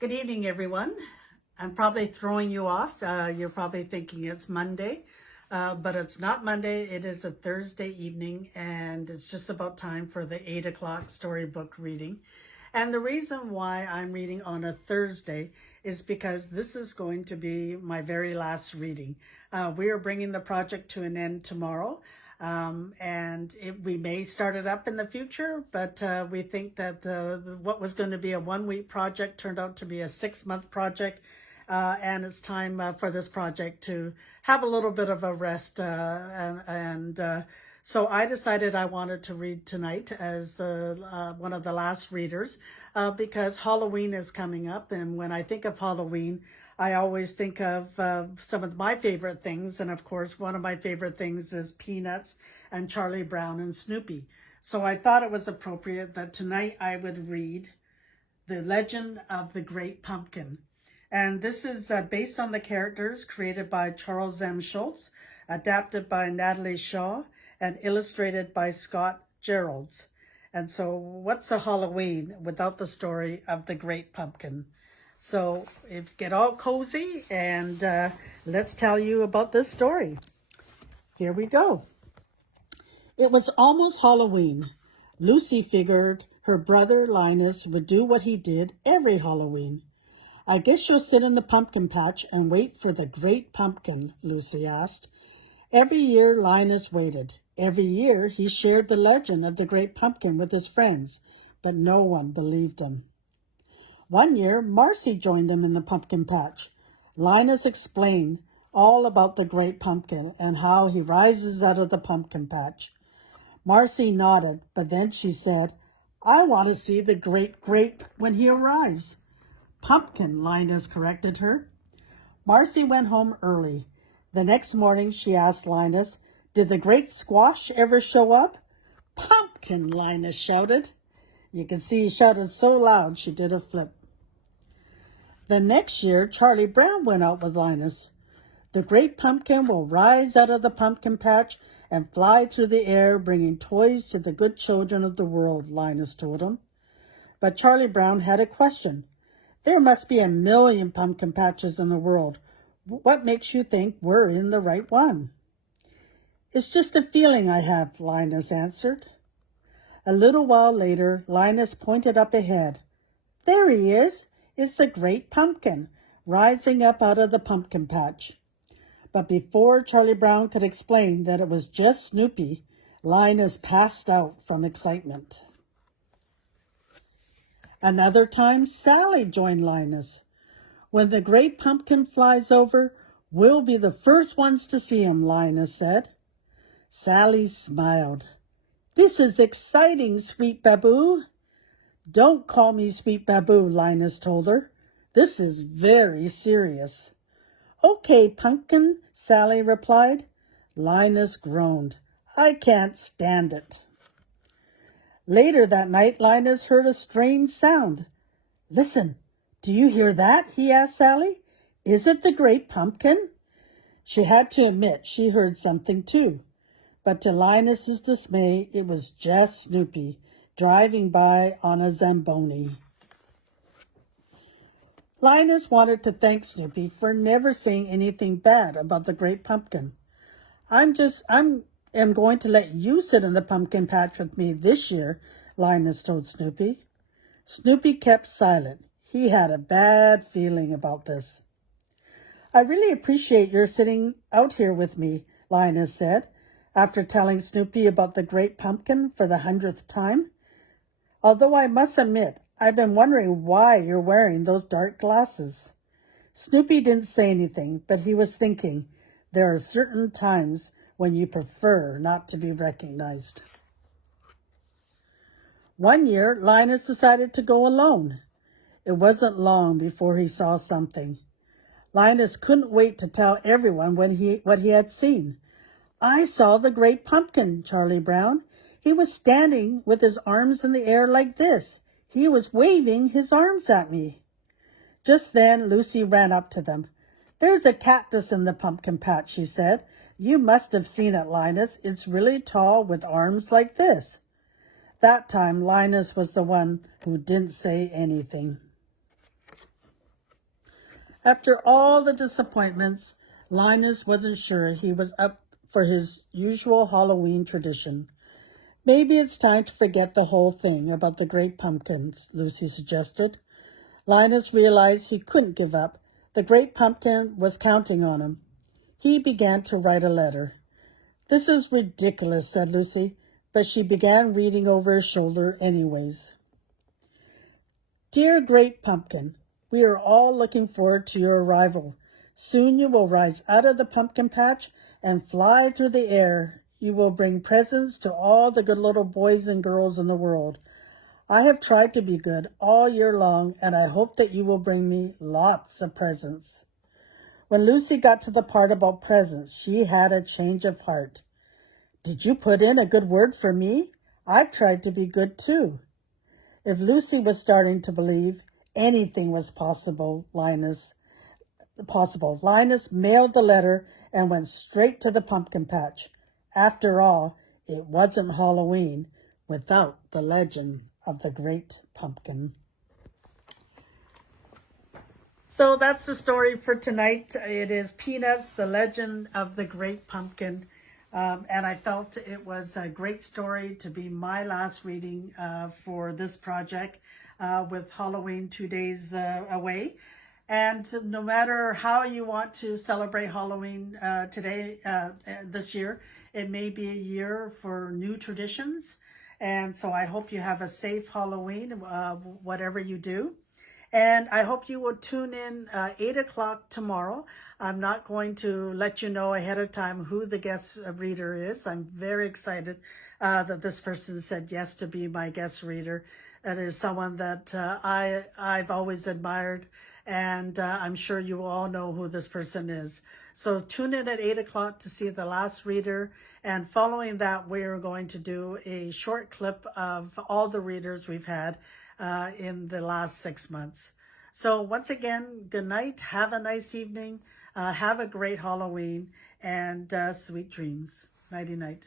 Good evening, everyone. I'm probably throwing you off. You're probably thinking it's Monday, but it's not Monday. It is a Thursday evening, and it's just about time for the 8 o'clock storybook reading. And the reason why I'm reading on a Thursday is because this is going to be my very last reading. We are bringing the project to an end tomorrow. We may start it up in the future, but we think that what was going to be a 1 week project turned out to be a 6 month project. And it's time for this project to have a little bit of a rest. So I decided I wanted to read tonight as one of the last readers because Halloween is coming up. And when I think of Halloween, I always think of some of my favorite things. And of course, one of my favorite things is Peanuts and Charlie Brown and Snoopy. So I thought it was appropriate that tonight I would read The Legend of the Great Pumpkin. And this is based on the characters created by Charles M. Schulz, adapted by Natalie Shaw, and illustrated by Scott Jeralds. And so what's a Halloween without the story of the Great Pumpkin? So get all cozy and let's tell you about this story. Here we go. It was almost Halloween. Lucy figured her brother Linus would do what he did every Halloween. I guess you'll sit in the pumpkin patch and wait for the great pumpkin, Lucy asked. Every year Linus waited. Every year he shared the legend of the great pumpkin with his friends, but no one believed him. One year, Marcy joined him in the pumpkin patch. Linus explained all about the great pumpkin and how he rises out of the pumpkin patch. Marcy nodded, but then she said, I want to see the great grape when he arrives. Pumpkin, Linus corrected her. Marcy went home early. The next morning, she asked Linus, did the great squash ever show up? Pumpkin, Linus shouted. You can see he shouted so loud she did a flip. The next year, Charlie Brown went out with Linus. The great pumpkin will rise out of the pumpkin patch and fly through the air, bringing toys to the good children of the world, Linus told him. But Charlie Brown had a question. There must be 1,000,000 pumpkin patches in the world. What makes you think we're in the right one? It's just a feeling I have, Linus answered. A little while later, Linus pointed up ahead. There he is. It's the great pumpkin, rising up out of the pumpkin patch. But before Charlie Brown could explain that it was just Snoopy, Linus passed out from excitement. Another time, Sally joined Linus. When the great pumpkin flies over, we'll be the first ones to see him, Linus said. Sally smiled. This is exciting, Sweet Baboo. Don't call me Sweet Baboo, Linus told her. This is very serious. Okay, Pumpkin, Sally replied. Linus groaned. I can't stand it. Later that night, Linus heard a strange sound. Listen, do you hear that? He asked Sally. Is it the great pumpkin? She had to admit she heard something too. But to Linus's dismay, it was just Snoopy, driving by on a Zamboni. Linus wanted to thank Snoopy for never saying anything bad about the great pumpkin. I am going to let you sit in the pumpkin patch with me this year, Linus told Snoopy. Snoopy kept silent. He had a bad feeling about this. I really appreciate your sitting out here with me, Linus said, after telling Snoopy about the great pumpkin for the 100th time. Although I must admit, I've been wondering why you're wearing those dark glasses. Snoopy didn't say anything, but he was thinking, there are certain times when you prefer not to be recognized. One year, Linus decided to go alone. It wasn't long before he saw something. Linus couldn't wait to tell everyone what he had seen. I saw the great pumpkin, Charlie Brown. He was standing with his arms in the air like this. He was waving his arms at me. Just then, Lucy ran up to them. There's a cactus in the pumpkin patch, she said. You must have seen it, Linus. It's really tall with arms like this. That time, Linus was the one who didn't say anything. After all the disappointments, Linus wasn't sure he was up for his usual Halloween tradition. Maybe it's time to forget the whole thing about the great pumpkins, Lucy suggested. Linus realized he couldn't give up. The great pumpkin was counting on him. He began to write a letter. "This is ridiculous," said Lucy, but she began reading over his shoulder anyways. "Dear Great Pumpkin, we are all looking forward to your arrival. Soon you will rise out of the pumpkin patch and fly through the air. You will bring presents to all the good little boys and girls in the world. I have tried to be good all year long, and I hope that you will bring me lots of presents." When Lucy got to the part about presents, she had a change of heart. "Did you put in a good word for me? I've tried to be good too." If Lucy was starting to believe anything was possible, Linus mailed the letter and went straight to the pumpkin patch. After all, it wasn't Halloween without the legend of the great pumpkin. So that's the story for tonight. It is Peanuts, the legend of the great pumpkin. And I felt it was a great story to be my last reading for this project with Halloween 2 days away. And no matter how you want to celebrate Halloween this year, it may be a year for new traditions. And so I hope you have a safe Halloween, whatever you do. And I hope you will tune in 8 o'clock tomorrow. I'm not going to let you know ahead of time who the guest reader is. I'm very excited that this person said yes to be my guest reader. It is someone that I've always admired, and I'm sure you all know who this person is. So tune in at 8 o'clock to see the last reader. And following that, we're going to do a short clip of all the readers we've had in the last 6 months. So once again, good night. Have a nice evening. Have a great Halloween and sweet dreams. Nighty night.